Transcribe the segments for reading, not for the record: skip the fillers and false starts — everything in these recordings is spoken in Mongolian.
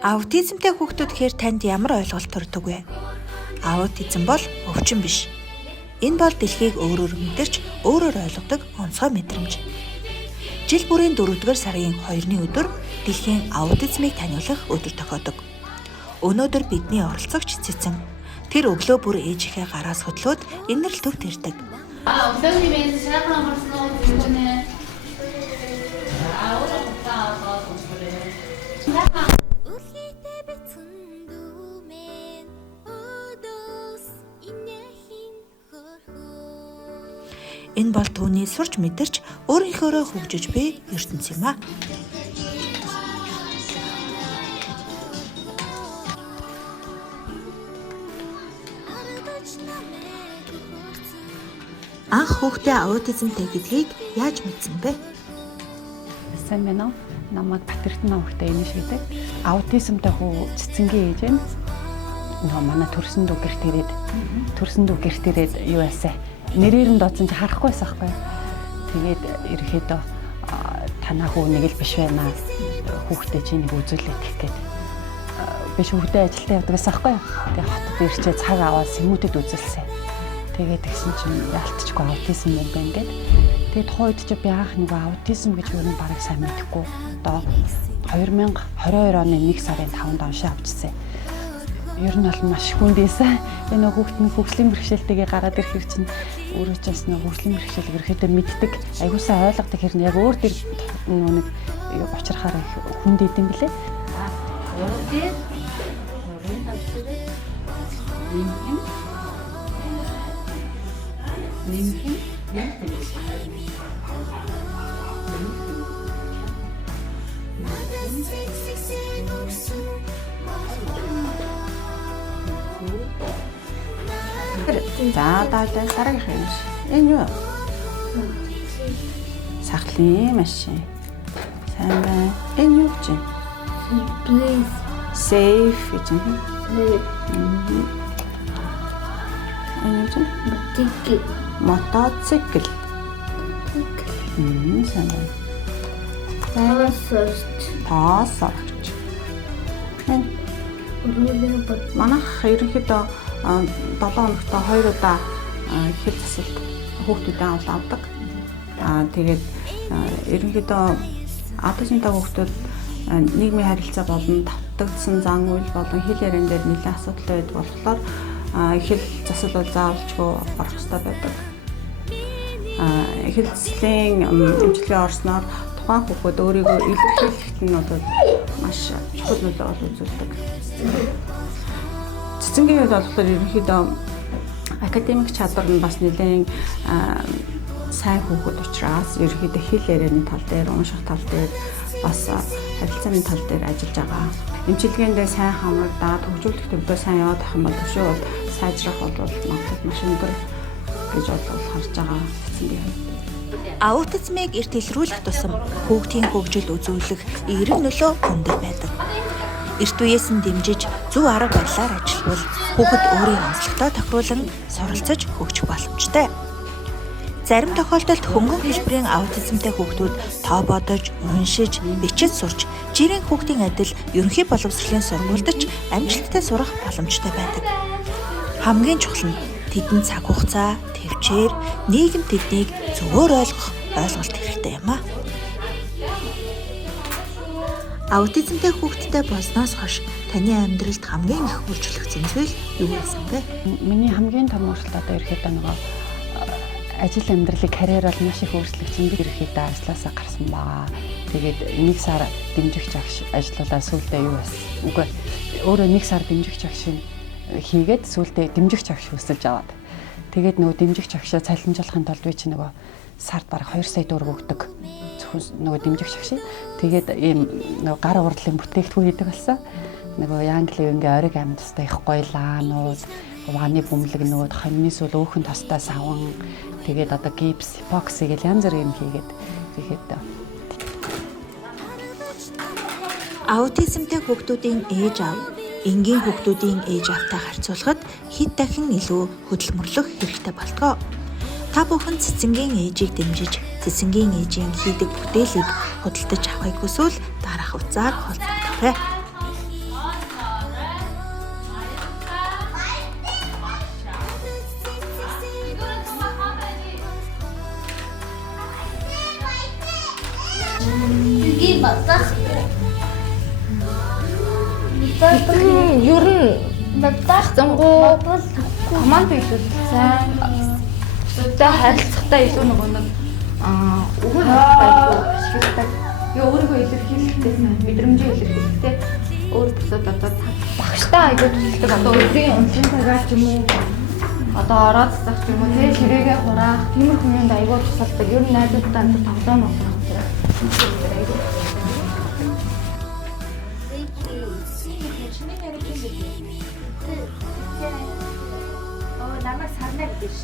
Аутизмтай хүүхдүүд гэхээр танд ямар ойлголт төрдөг вэ? Аутизм бол өвчин биш. Энэ бол дэлхийг өөрөөр мэдэрч, өөрөөр ойлгодог онцгой мэдрэмж. Жил бүрийн 4-р сарын 2-ны өдөр дэлхийн аутизмыг таниулах өдөр тохиодог. Өнөөдөр бидний оролцогч Цэцэн тэр өглөө бүр ээжийнхээ гараас хөдлөөд инэрл төвд ирдэг. Өглөөний мэнд сайхан амарсан уу гэнэ. Энэ бол түүний сурч мэдэрч өөрийнхөөрөө хөгжиж буй ертөнц юм аа. Анх хүүхдээ аутизмтай гэдгийг яаж мэдсэн бэ? Сайн байна уу? Намайг Батэрдэн хүүхдээ Иниш гэдэг. Аутизмтай хүү Цэцэнгийн ээж байна. Нөө манай төрсөн дүү гэрт ирээд юу яасаа нэрээр нь дооцсон чи харахгүй байсан байхгүй. Тэгээд ерөөхдөө танаа хүү нэг л биш байна. Хүүхдээ чи нэг үзүүлээд гэх гээд биш хүүхдээ ажилдаа явдаг байсан байхгүй. Тэгээд хотод ирчээ цаг аваад сэмүүтэд үзүүлсэн. Тэгээд тэгсэн чинь яалтчгүй аутизм юм байна гэдэг. Тэгээд тухайд чи би анх нэг аутизм гэж юу нэг бараг сайн мэдэхгүй. Одоо 2022 оны 1 сарын 5-нд оншоо авчихсан. Ер нь бол маш хүндээсэн. Энэ хүүхдийн хөгжлийн бэрхшээлтэйгээ гараад ирэх чинь өөрөө ч бас нэг хөгжлийн бэрхшээл ерөөхдөө мэддэг. Аягуулсаа ойлгодог хэрнээ яг өөр дээр нэг учрахаар хүндээд юм блэ. За дараагийнх юм шиг. Энэ юу? Сахлын машин. Сайн байна. Энэ юу гэж? Please. Safe гэж юм. Энэ юу? Мотоцикл. Сайн байна. Таасарч. Энэ манайх ерөнхийдөө 7 хоногт 2 удаа хэл засалт хүүхдүүдээ авдаг. Тэгээд ерөнхийдөө аутизмтай хүүхдүүд нийгмийн харилцаа болон давтагдсан зан үйл болон хэл яриан дээр нэлээд асуудал байдаг болохоор хэл засал бол заавалчгүй орох хэрэгтэй байдаг. Хэл заслын эмчилгээ орсноор тухайн хүүхэд өөрийгөө илэрхийлэхэд нь одоо маш чухал нөлөө үзүүлдэг. Цэцэнгийн үед болохоор ерөнхийдөө академик чадвар нь бас нэлээд сайн хүүхэд учраас ерөнхийдөө хэл ярианы тал дээр, унших тал дээр бас харилцааны тал дээр ажиллаж байгаа. Эмчилгээндээ сайн хамрагдаад хөгжүүлэх төвдөө сайн яваад ах юм бол төвшөө бол сайжрах бол магадгүй маш өндөр гэж бодвол харж байгаа Цэцэнгийн. Аутизмыг эрт илрүүлэх тусам хүүхдийн хөгжил үзүүлэх эерэг нөлөө өндөр байдаг. Эрт үеэс нь дэмжиж зөв арга барилаар ажиллавал хүүхэд өөрийн онцлогтой тохируулан суралцаж хөгжих боломжтой. Зарим тохиолдолд хөнгөн хэлбэрийн аутизмтай хүүхдүүд тоо бодож, уншиж, бичиж сурч, жирийн хүүхдийн адил ерөнхий боловсролын сургуульд амжилттай сурах боломжтой байдаг. Хамгийн чухал нь тэдэнд цаг хугацаа, төвчээр, нийгэм тэднийг зөвөр ойлгох ойлголт хэрэгтэй юм а. Аутизмтай хүүхдтэй болсноос хойш таны амьдралд хамгийн их өөрчлөгдсөн зүйл юу байсан бэ? Миний хамгийн том өөрчлөлт одоо ерөөхдөө нөгөө ажил амьдралыг карьер бол маш их өөрчлөгдсөн. Би ерөөхдөө ажлаасаа гарсан байгаа. Тэгээд 1 сар дэмжигч агш ажиллуулаад сүүлдээ юу байсан? Үгүй өөрөө 1 сар дэмжигч агш хийгээд сүүлдээ дэмжигч агш өсөлж аваад. Тэгээд нөгөө дэмжигч агшаа цалинжуулахын тулд би чи нөгөө сард бараг 2 сая төгрөг өгдөг. Нөгөө дэмжигч агш. Тэгээд ийм нөгөө гар урдлын бүтээгдэхүүн хийдэг болсон. Нөгөө Янгливингийн ориг амьдстай их гоё лаанууд, ваны бөмбөлгнүүд, хоньны сүл өөхөн тостой саван, тэгээд одоо гипс, эпокси гэл янз бүрийн хийгээд Аутизмтай хүүхдүүдийн ээж аав энгийн хүүхдүүдийн ээж аавтай харьцуулахад хэд дахин илүү хөдөлмөрлөх хэрэгтэй болтгоо. Та бүхэн Цэцэнгийн ээжийг дэмжиж, Цэцэнгийн ээжийн хийдэг бүтээлийг худалдаж авахыг хүсвэл дараах утсаар холбогдорой. Ер нь зангуу команд илүү сайн. Зөвхөн харилцахтаа илүү нэг өгөн байхгүй ашигладаг. Юу өөрийгөө илэрхийлэхдээ мэдрэмжээ илэрхийлэхдээ өөр төсөд одоо багштай аягүй төсөлдөг одоо өдрийн уншин цагаар ч юм уу одоо ороод цацах ч юм уу тэгээ ширээгээ хураах тиймэрхүү юмд аягүй тусалдаг. Ер нь найзуудтай хамт тоглоом болох зэрэг. намайг сарна гэж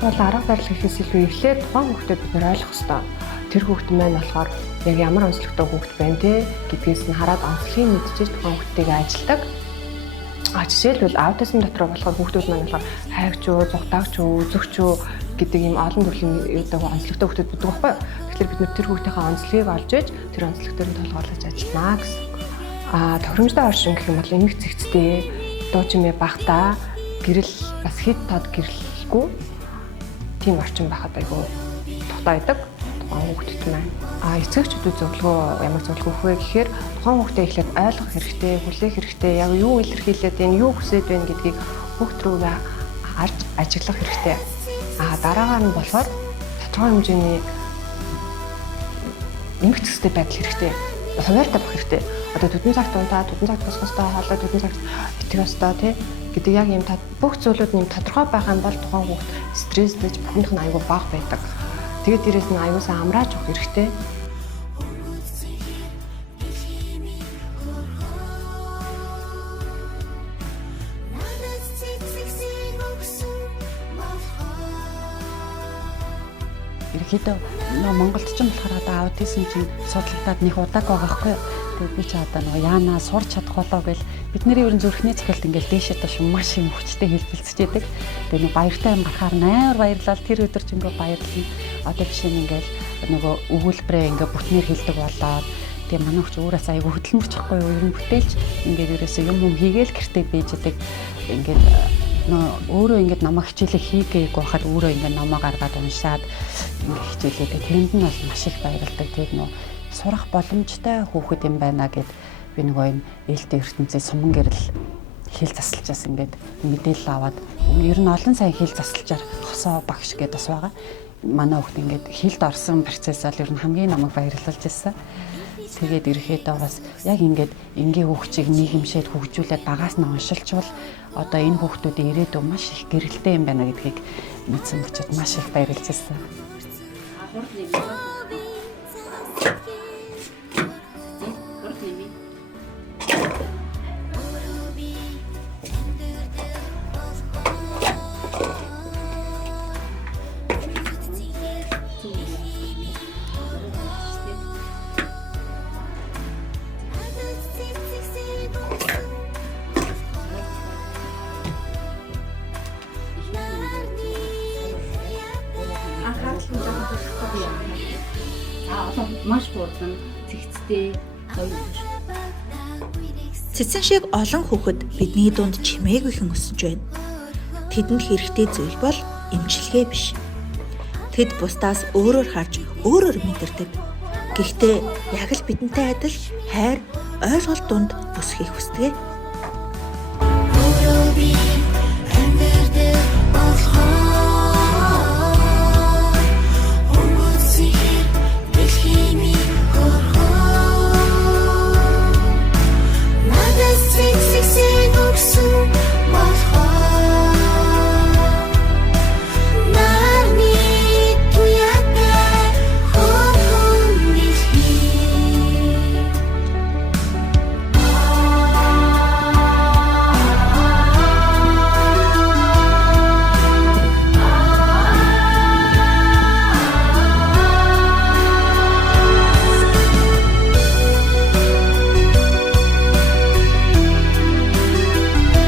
бол арга барил гэхээс илүү эхлээд тухайн хүүхдэд бид нэр ойлгох хэрэгтэй. Тэр хүүхд маань болохоор яг ямар онцлогтой хүүхд байна те гэдгээс нь хараад онцлогийг мэдчихэж тухайн хүүхдтэйгээ ажилдаг. Жишээлбэл аутизм дотор болохоор хүүхдүүд маань болохоор хайгч уу, зүгтаагч уу, үзэгч үү гэдэг ийм олон төрлийн юудаг онцлогтой хүүхдүүд байдаг байхгүй юу? Тэгэхээр бид тэр хүүхдийнхээ онцлогийг олж иж тэр онцлог дээр нь толгоорлож ажиллана гэсэн. Тохиромжтой оршин гэх юм бол эмэг цэгцтэй, дуу чимээ багтаа, гэрэл бас хэд тод гэрэлгүй тийм орчин байхад айгүй тухтай байдаг тухайн хүүхдэд маань. Эцэгчдүүд зөвлөгөө ямар зөвлөгөө өгөх вэ гэхээр тухайн хүүхдээ эхлээд ойлгох хэрэгтэй, хүлээх хэрэгтэй, яг юу илэрхийлээд байна, юу хүсэж байна гэдгийг хүүхд рүүгээ харж ажиглах хэрэгтэй. Дараагаар нь болохоор тодорхой хэмжээний эмх цэцтэй байдал хэрэгтэй. Хуваартай байх хэрэгтэй. Одоо төдөн цагт унтаад, төдөн цагт босох ёстой, хоолой төдөн цагт итгэх ёстой тий гэдэг яг юм бүх зүйлүүд нь тодорхой байх юм бол тухайн хүүхд стресстэж бүхнийх нь аюул бага байдаг. Тэгээд дээрээс нь аюулсаа амрааж өгөх хэрэгтэй. Ерөнхийдөө Монголд ч юм болохоор одоо аутизм чинь судлагдаад нэг удааг байгаа байхгүй юу? Тэгээд би ч одоо нөгөө яанаа сурч чадах болоо гэл бидний ерөн зүрхний цохилт ингээл дээшээ таш маш юм хүчтэй хэлбэлцчихэд. Тэгээд нэг баяртай юм гарахаар амар баярлал тэр өдөр ч ингээ баярлал. Одоо жишээ нь ингээл нөгөө өгүүлбэрээ ингээ бүтнээр хэлдэг болоод тэгээд манай хүч өөрөөс аягүй хөдөлмөрч ахгүй юу? Ер нь бүтээлч ингээд ерөөсөө юм хийгээл гэртээ бийждэг ингээд өөрөө ингээд намайг хичээлээ хийгээгүй байхад өөрөө ингээд намаа гаргаад уншаад ингээд хичээлээ тэрэнд нь бол маш их баярлдаг. Тэгээд нөө сурах боломжтой хүүхэд юм байна гэд би нөгөө энэ ээлтэй ертөнцийн суман гэрэл хэл засалчаас ингээд мэдээлэл аваад ер нь олон сайн хэл засалчаар хосоо багш гэдээ бас байгаа. Манай хүүхэд ингээд хэлд орсон процесс бол ер нь хамгийн намайг баярлуулж ирсэн. Тэгээд ерөөхдөө бас яг ингээд энгийн хүүхчийг нийгэмшээд хөгжүүлээд багаас нь уншилчвал одоо энэ хүүхдүүдийн ирээдүйн маш их гэрэлтэй юм байна гэдгийг мэдсэн учраас маш их баярлж ирсэн. Маш хурдан цэгцтэй гоё. Цэцэн шиг олон хүүхэд бидний дунд чимээгүйхэн өсөж байна. Тэдэнд хэрэгтэй зүйл бол эмчилгээ биш. Тэд бусдаас өөрөөр харж, өөрөөр мэдэрдэг. Гэхдээ яг л бидэнтэй адил хайр, ойлголт дунд бүсхийг хүсдэг.